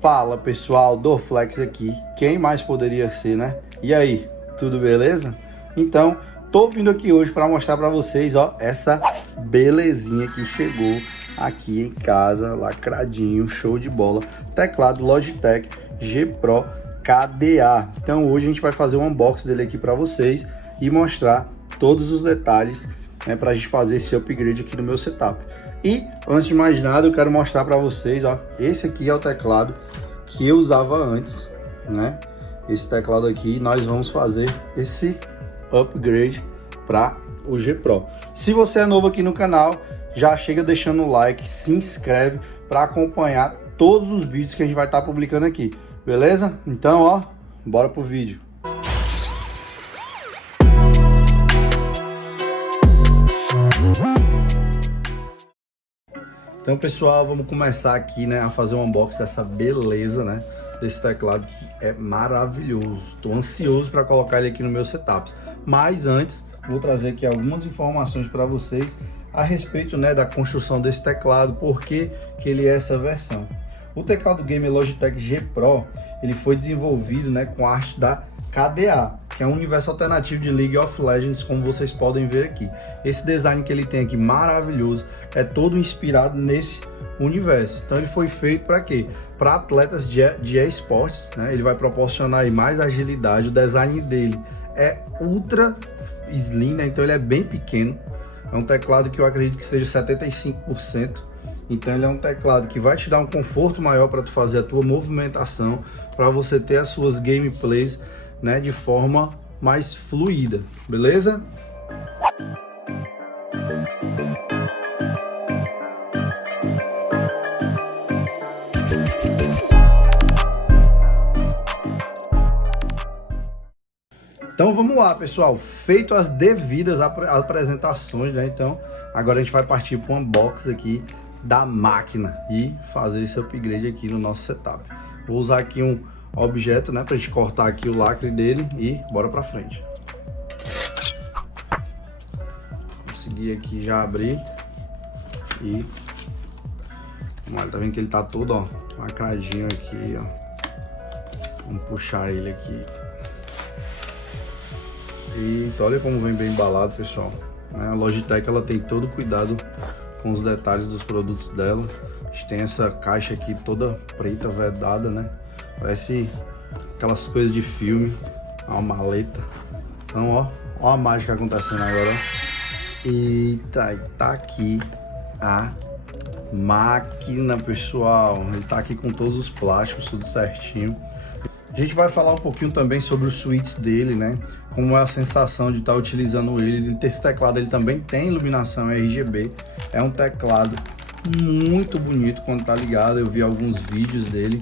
Fala pessoal, Dorflex aqui, quem mais poderia ser, né? E aí, tudo beleza? Então, tô vindo aqui hoje para mostrar para vocês, ó, essa belezinha que chegou aqui em casa, lacradinho, show de bola, teclado Logitech G Pro KDA. Então hoje a gente vai fazer um unboxing dele aqui para vocês e mostrar todos os detalhes, né, para a gente fazer esse upgrade aqui no meu setup. E antes de mais nada, eu quero mostrar para vocês, ó, esse aqui é o teclado que eu usava antes, né? Esse teclado aqui, nós vamos fazer esse upgrade para o G Pro. Se você é novo aqui no canal, já chega deixando o like, se inscreve para acompanhar todos os vídeos que a gente vai estar publicando aqui, beleza? Então, ó, bora pro vídeo. Então, pessoal, vamos começar aqui, né, a fazer um unboxing dessa beleza, né, desse teclado que é maravilhoso. Estou ansioso para colocar ele aqui no meu setup. Mas antes, vou trazer aqui algumas informações para vocês a respeito, né, da construção desse teclado, por que ele é essa versão. O teclado gamer Logitech G Pro, ele foi desenvolvido, né, com a arte da KDA, que é um universo alternativo de League of Legends, como vocês podem ver aqui. Esse design que ele tem aqui, maravilhoso, é todo inspirado nesse universo. Então ele foi feito para quê? Para atletas de esportes, né? Ele vai proporcionar aí mais agilidade. O design dele é ultra slim, né? Então ele é bem pequeno. É um teclado que eu acredito que seja 75%. Então ele é um teclado que vai te dar um conforto maior para tu fazer a tua movimentação, para você ter as suas gameplays, né, de forma mais fluida, beleza? Então vamos lá, pessoal, feito as devidas apresentações, né? Então agora a gente vai partir para o unboxing aqui da máquina e fazer esse upgrade aqui no nosso setup. Vou usar aqui um objeto, né, pra gente cortar aqui o lacre dele e bora pra frente. Consegui aqui já abrir e olha, tá vendo que ele tá todo, ó, lacradinho aqui, ó. Vamos puxar ele aqui. E olha como vem bem embalado, pessoal. A Logitech, ela tem todo cuidado com os detalhes dos produtos dela. A gente tem essa caixa aqui toda preta, vedada, né? Parece aquelas coisas de filme, uma maleta. Então, ó a mágica acontecendo agora. Eita, tá aqui a máquina, pessoal. Ele tá aqui com todos os plásticos, tudo certinho. A gente vai falar um pouquinho também sobre os switches dele, né? Como é a sensação de estar utilizando ele. Esse teclado ele também tem iluminação RGB. É um teclado muito bonito quando tá ligado. Eu vi alguns vídeos dele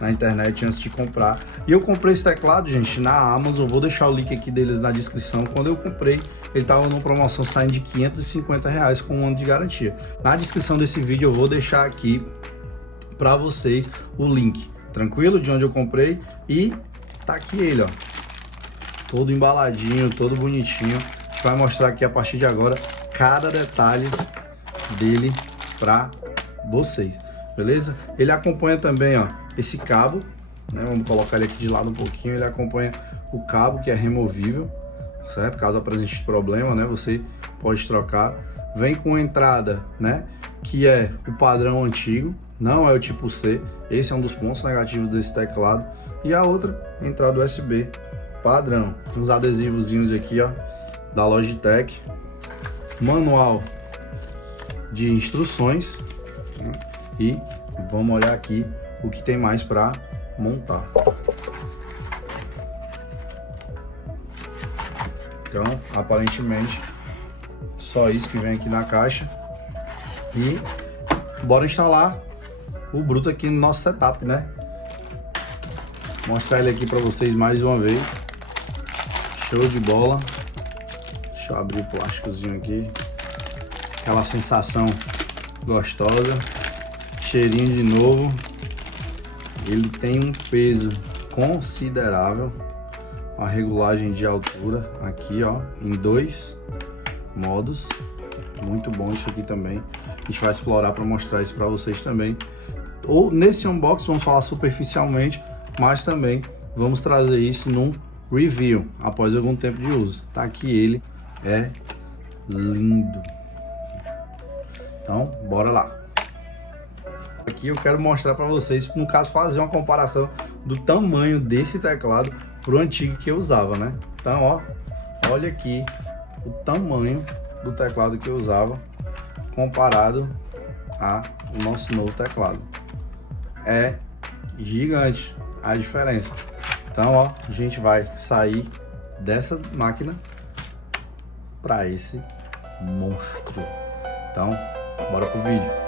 na internet antes de comprar. E eu comprei esse teclado, gente, na Amazon. Vou deixar o link aqui deles na descrição. Quando eu comprei, ele tava numa promoção saindo de R$550 com um ano de garantia. Na descrição desse vídeo eu vou deixar aqui para vocês o link, tranquilo? De onde eu comprei. E tá aqui ele, ó, todo embaladinho, todo bonitinho. A gente vai mostrar aqui a partir de agora cada detalhe dele para vocês, beleza? Ele acompanha também, ó, esse cabo, né? Vamos colocar ele aqui de lado um pouquinho. Ele acompanha o cabo que é removível, certo? Caso apresente problema, né, você pode trocar. Vem com entrada, né, que é o padrão antigo, não é o tipo C. Esse é um dos pontos negativos desse teclado. E a outra, entrada USB padrão. Uns adesivozinhos aqui, ó, da Logitech. Manual de instruções, né? E vamos olhar aqui o que tem mais para montar. Então, aparentemente, só isso que vem aqui na caixa. E bora instalar o bruto aqui no nosso setup, né? Mostrar ele aqui para vocês mais uma vez. Show de bola. Deixa eu abrir o plásticozinho aqui. Aquela sensação gostosa. Cheirinho de novo. Ele tem um peso considerável. A regulagem de altura aqui, ó, em 2 modos. Muito bom isso aqui também. A gente vai explorar para mostrar isso para vocês também. ou nesse unboxing vamos falar superficialmente, mas também vamos trazer isso num review após algum tempo de uso. Tá aqui ele, é lindo. Então, bora lá. Aqui eu quero mostrar para vocês, no caso, fazer uma comparação do tamanho desse teclado pro antigo que eu usava, né? Então, ó, olha aqui o tamanho do teclado que eu usava comparado ao nosso novo teclado. É gigante a diferença. Então, ó, a gente vai sair dessa máquina para esse monstro. Então, bora pro vídeo.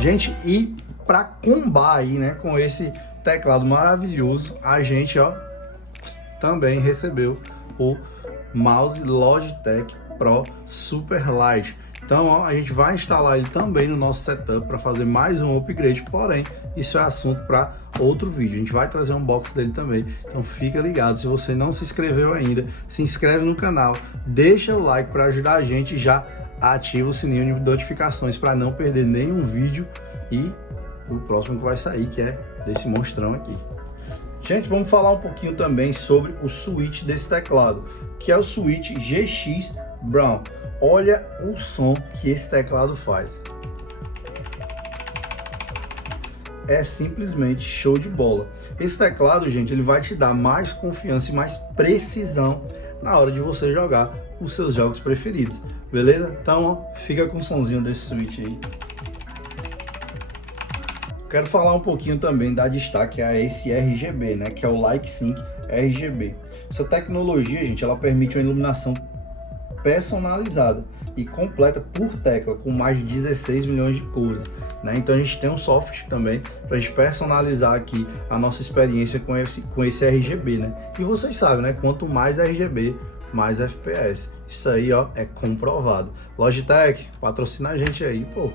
Gente, e para combar aí, né, com esse teclado maravilhoso, a gente, ó, também recebeu o mouse Logitech Pro Super Light. Então, ó, a gente vai instalar ele também no nosso setup para fazer mais um upgrade, porém, isso é assunto para outro vídeo. A gente vai trazer um unboxing dele também, então fica ligado. Se você não se inscreveu ainda, se inscreve no canal, deixa o like para ajudar a gente e já ativa o sininho de notificações para não perder nenhum vídeo e o próximo que vai sair, que é desse monstrão aqui. Gente, vamos falar um pouquinho também sobre o switch desse teclado, que é o switch GX Brown. Olha o som que esse teclado faz. É simplesmente show de bola. Esse teclado, gente, ele vai te dar mais confiança e mais precisão na hora de você jogar os seus jogos preferidos, beleza? Então, ó, fica com o somzinho desse switch aí. Quero falar um pouquinho também da destaque a esse RGB, né, que é o LikeSync RGB. Essa tecnologia, gente, ela permite uma iluminação personalizada e completa por tecla, com mais de 16 milhões de cores, né? Então a gente tem um software também para a gente personalizar aqui a nossa experiência com esse RGB, né? E vocês sabem, né? Quanto mais RGB, mais FPS. Isso aí, ó, é comprovado. Logitech, patrocina a gente aí, pô.